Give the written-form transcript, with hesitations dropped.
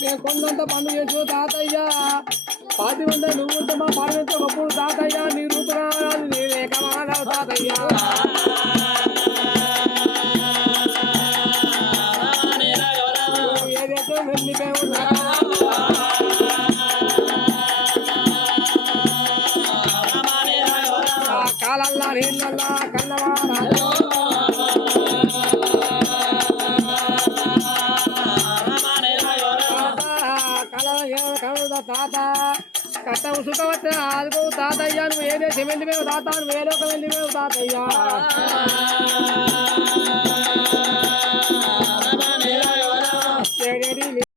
నేను కొండంత పనులు చేసు తాతయ్య 10 మంది నువ్వు ఉంటే మా పాడతో గొప్ప తాతయ్య నీ రూపరాలు నేనే కమాలవు తాతయ్య ఏదైతే వెళ్ళిపోయి కాలల్లా నీళ్ళల్లా కన్నవారా తాత కట్టం సుఖవచ్చ ఆదుకో తాతయ్య నువ్వు ఏదే సిమెంట్ మేము తాత వేరొక వెళ్ళి మేము తాతయ్య